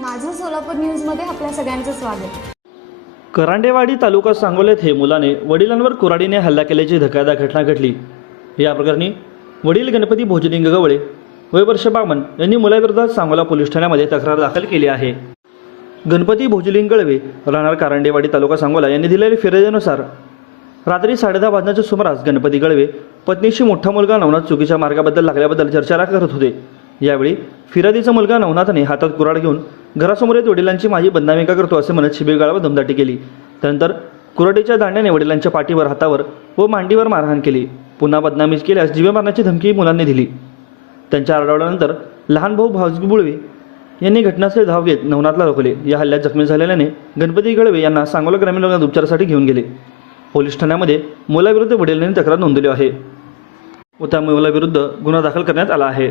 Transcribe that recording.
माझं सोलापूर न्यूजमध्ये आपल्या सगळ्यांचं स्वागत. करांडेवाडी तालुका सांगोलेत हे मुलाने वडिलांवर कुऱ्हाडीने हल्ला केल्याची धकादा घटना घडली. या प्रकरणी वडील गणपती भोजलिंग गवळे वय वर्ष बामन यांनी मुलाविरोधात सांगोला पोलीस ठाण्यामध्ये तक्रार दाखल केली आहे. गणपती भोजलिंग गळवे राहणार कारंडेवाडी तालुका सांगोला यांनी दिलेल्या फिर्यादीनुसार रात्री साडेदहा वाजण्याच्या सुमारास गणपती गळवे पत्नीशी मोठा मुलगा नवनाथ चुकीच्या मार्गाबद्दल लागल्याबद्दल चर्चा करत होते. यावेळी फिर्यादीचा मुलगा नवनाथने हातात कुऱ्हाड घेऊन घरासमोर येत वडिलांची माझी बदनामी का करतो असे म्हणत शिबिगाळावर दमदाटी केली. त्यानंतर कुऱ्हाडीच्या दांड्याने वडिलांच्या पाठीवर हातावर व मांडीवर मारहाण केली. पुन्हा बदनामी केल्यास जीवे मारण्याची धमकी मुलांनी दिली. त्यांच्या आरडावड्यानंतर लहान भाऊ भावजी बुळवे यांनी घटनास्थळी धाव घेत नवनाथला रोखले. या हल्ल्यात जखमी झालेल्याने गणपती गळवे यांना सांगोला ग्रामीण रुग्णात उपचारासाठी घेऊन गेले. पोलीस ठाण्यामध्ये मुलाविरुद्ध वडिलांनी तक्रार नोंदवली आहे. व त्या मुलाविरुद्ध गुन्हा दाखल करण्यात आला आहे.